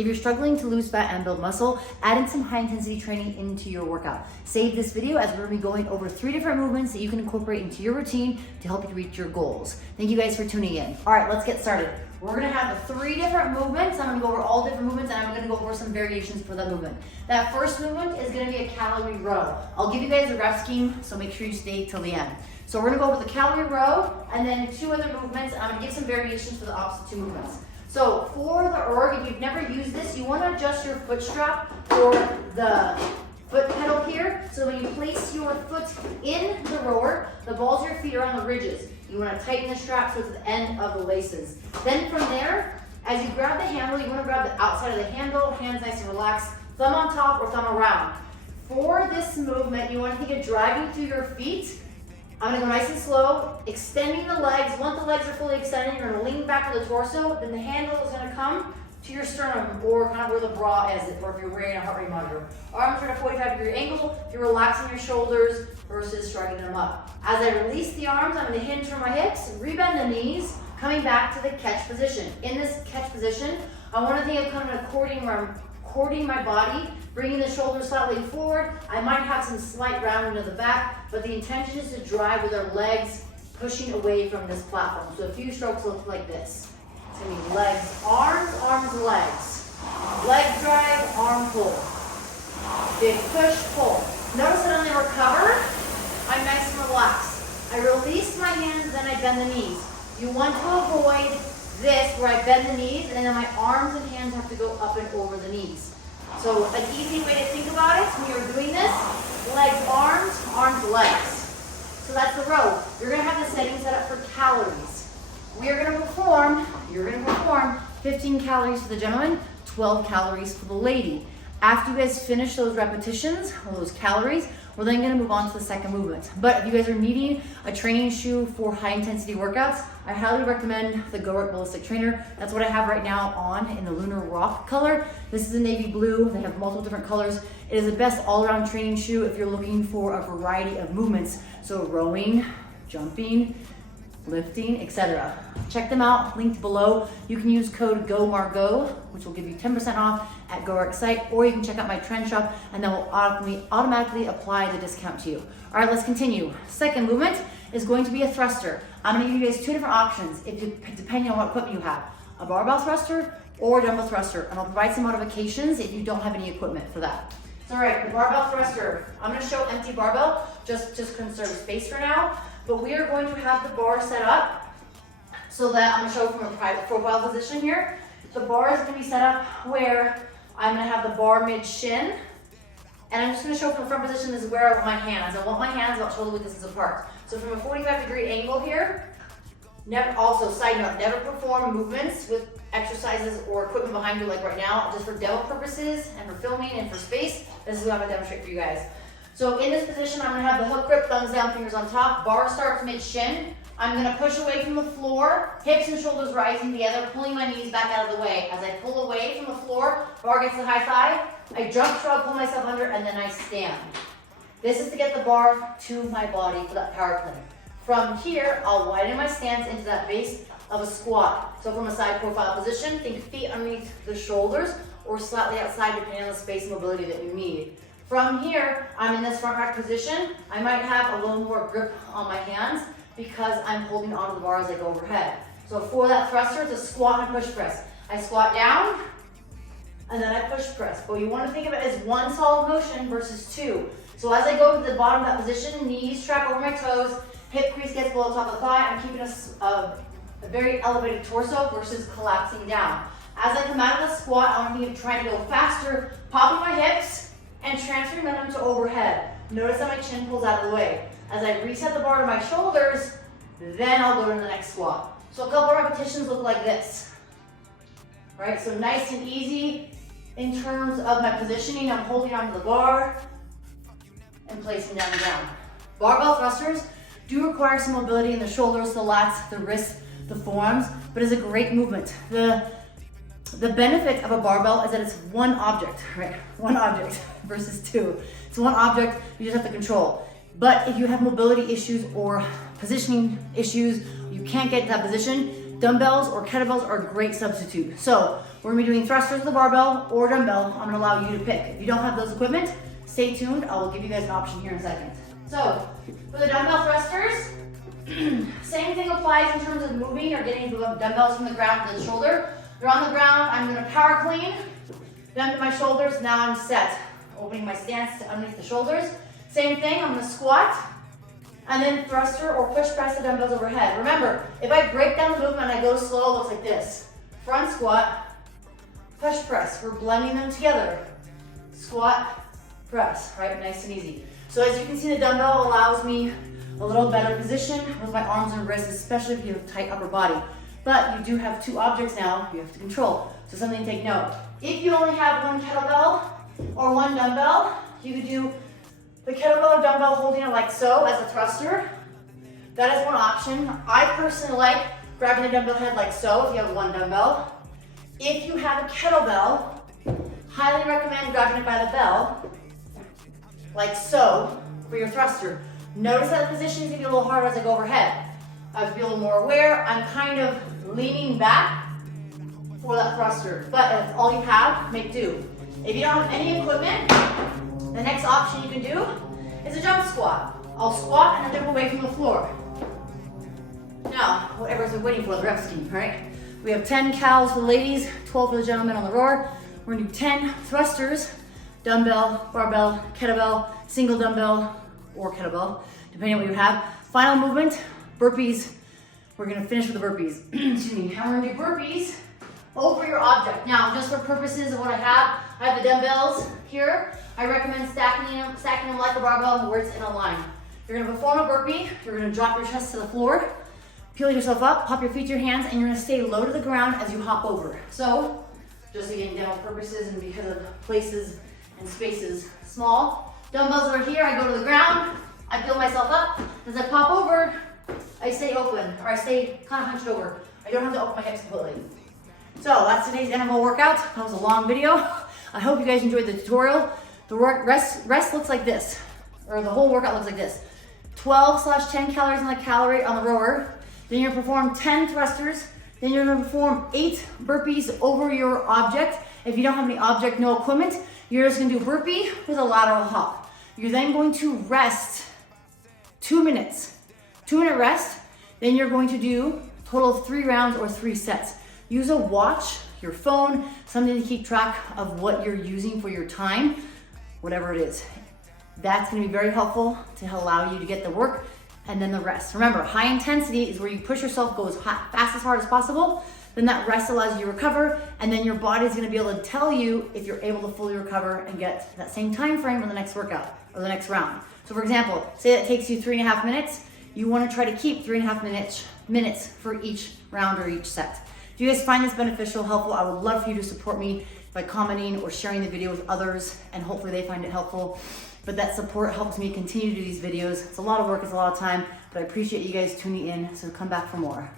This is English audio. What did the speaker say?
If you're struggling to lose fat and build muscle, add in some high intensity training into your workout. Save this video as we're gonna be going over 3 different movements that you can incorporate into your routine to help you reach your goals. Thank you guys for tuning in. All right, let's get started. We're gonna have the 3 different movements. I'm gonna go over all different movements and I'm gonna go over some variations for the movement. That first movement is gonna be a calorie row. I'll give you guys a rep scheme, so make sure you stay till the end. So we're gonna go over the calorie row and then 2 other movements. I'm gonna give some variations for the opposite 2 movements. So for the erg, if you've never used this, you want to adjust your foot strap or the foot pedal here. So when you place your foot in the rower, the balls of your feet are on the ridges. You want to tighten the strap so it's at the end of the laces. Then from there, as you grab the handle, you want to grab the outside of the handle, hands nice and relaxed, thumb on top or thumb around. For this movement, you want to think of driving through your feet. I'm gonna go nice and slow, extending the legs. Once the legs are fully extended, you're gonna lean back to the torso, then the handle is gonna come to your sternum or kind of where the bra is, or if you're wearing a heart rate monitor. Arms are at a 45-degree angle, if you're relaxing your shoulders versus shrugging them up. As I release the arms, I'm gonna hinge from my hips, rebend the knees, coming back to the catch position. In this catch position, I wanna think of kind of according my body, bringing the shoulders slightly forward. I might have some slight rounding of the back, but the intention is to drive with our legs pushing away from this platform. So a few strokes look like this. It's gonna be legs, arms, legs. Leg drive, arm pull. Big push, pull. Notice that on the recover, I'm nice and relaxed. I release my hands, then I bend the knees. You want to avoid this where I bend the knees and then my arms and hands have to go up and over the knees. So an easy way to think about it when you're doing this, legs, arms, legs. So that's the row. You're gonna have the setting set up for calories. You're gonna perform 15 calories for the gentleman, 12 calories for the lady. After you guys finish those repetitions, or those calories, we're then gonna move on to the second movement. But if you guys are needing a training shoe for high intensity workouts, I highly recommend the Gaux Ballistic Trainer. That's what I have right now on in the Lunar Rock color. This is a navy blue. They have multiple different colors. It is the best all-around training shoe if you're looking for a variety of movements. So rowing, jumping, lifting, etc. Check them out, linked below. You can use code Margaux, which will give you 10% off at GoRx site, or you can check out my trend shop and that will automatically apply the discount to you. All right, let's continue. Second movement is going to be a thruster. I'm gonna give you guys 2 different options depending on what equipment you have. A barbell thruster or a dumbbell thruster, and I'll provide some modifications if you don't have any equipment for that. So all right, the barbell thruster. I'm gonna show empty barbell, just conserve space for now, but we are going to have the bar set up so that I'm gonna show from a private profile position here. The bar is gonna be set up where I'm gonna have the bar mid-shin, and I'm just gonna show from the front position, this is where I want my hands. I want my hands about shoulder width distance apart. So from a 45-degree angle here, side note, never perform movements with exercises or equipment behind you like right now, just for demo purposes and for filming and for space. This is what I'm gonna demonstrate for you guys. So in this position, I'm gonna have the hook grip, thumbs down, fingers on top, bar starts mid-shin. I'm gonna push away from the floor, hips and shoulders rising together, pulling my knees back out of the way. As I pull away from the floor, bar gets the high thigh, I jump, shrug, pull myself under, and then I stand. This is to get the bar to my body for that power plank. From here, I'll widen my stance into that base of a squat. So from a side profile position, think feet underneath the shoulders or slightly outside depending on the space and mobility that you need. From here, I'm in this front rack position. I might have a little more grip on my hands because I'm holding onto the bar as I go overhead. So for that thruster, it's a squat and push press. I squat down, and then I push press. But you want to think of it as one solid motion versus 2. So as I go to the bottom of that position, knees track over my toes, hip crease gets below the top of the thigh, I'm keeping a very elevated torso versus collapsing down. As I come out of the squat, I want to be trying to go faster, popping my hips and transferring momentum to overhead. Notice that my chin pulls out of the way. As I reset the bar to my shoulders, then I'll go to the next squat. So a couple repetitions look like this. All right, so nice and easy in terms of my positioning. I'm holding onto the bar and placing down the ground. Barbell thrusters do require some mobility in the shoulders, the lats, the wrists, the forearms, but it's a great movement. The benefit of a barbell is that it's one object, right? One object versus 2. It's one object you just have to control. But if you have mobility issues or positioning issues, you can't get to that position, dumbbells or kettlebells are a great substitute. So We're gonna be doing thrusters with the barbell or dumbbell. I'm gonna allow you to pick. If you don't have those equipment, stay tuned. I will give you guys an option here in a second. So for the dumbbell thrusters, same thing applies in terms of moving or getting the dumbbells from the ground to the shoulder. They're on the ground, I'm gonna power clean, down to my shoulders, now I'm set. Opening my stance to underneath the shoulders. Same thing, I'm gonna squat, and then thruster or push press the dumbbells overhead. Remember, if I break down the movement and I go slow, it looks like this. Front squat, push press, we're blending them together. Squat, press, right, nice and easy. So as you can see, the dumbbell allows me a little better position with my arms and wrists, especially if you have a tight upper body. But you do have two objects now you have to control. So something to take note. If you only have one kettlebell or one dumbbell, you could do the kettlebell or dumbbell holding it like so as a thruster. That is one option. I personally like grabbing the dumbbell head like so if you have one dumbbell. If you have a kettlebell, highly recommend grabbing it by the bell, like so, for your thruster. Notice that the position is gonna be a little harder as I go overhead. I have to be a little more aware. I'm kind of leaning back for that thruster. But if all you have, make do. If you don't have any equipment, the next option you can do is a jump squat. I'll squat and then jump away from the floor. Now, whatever's we're waiting for, the rep scheme, right? We have 10 cals for the ladies, 12 for the gentlemen on the rower. We're gonna do 10 thrusters, dumbbell, barbell, kettlebell, single dumbbell, or kettlebell, depending on what you have. Final movement, burpees. We're gonna finish with the burpees. Excuse me. And we're gonna do burpees over your object. Now, just for purposes of what I have the dumbbells here. I recommend stacking them like a barbell where it's in a line. You're gonna perform a burpee. You're gonna drop your chest to the floor, peel yourself up, pop your feet to your hands, and you're gonna stay low to the ground as you hop over. So, just again, demo purposes and because of places and spaces small. Dumbbells are here, I go to the ground, I peel myself up. As I pop over, I stay open, or I stay kind of hunched over. I don't have to open my hips completely. So that's today's interval workout. That was a long video. I hope you guys enjoyed the tutorial. The rest looks like this, or the whole workout looks like this. 12/10 calories on the rower. Then you're gonna perform 10 thrusters. Then you're gonna perform 8 burpees over your object. If you don't have any object, no equipment, you're just gonna do burpee with a lateral hop. You're then going to rest 2 minutes. 2-minute rest. Then you're going to do a total of 3 rounds or 3 sets. Use a watch, your phone, something to keep track of what you're using for your time, whatever it is. That's gonna be very helpful to allow you to get the work and then the rest. Remember, high intensity is where you push yourself, go as fast as hard as possible. Then that rest allows you to recover, and then your body's gonna be able to tell you if you're able to fully recover and get that same time frame on the next workout or the next round. So for example, say that takes you 3.5 minutes, you wanna try to keep 3.5 minutes for each round or each set. If you guys find this beneficial, helpful, I would love for you to support me by commenting or sharing the video with others, and hopefully they find it helpful. But that support helps me continue to do these videos. It's a lot of work, it's a lot of time, but I appreciate you guys tuning in, so come back for more.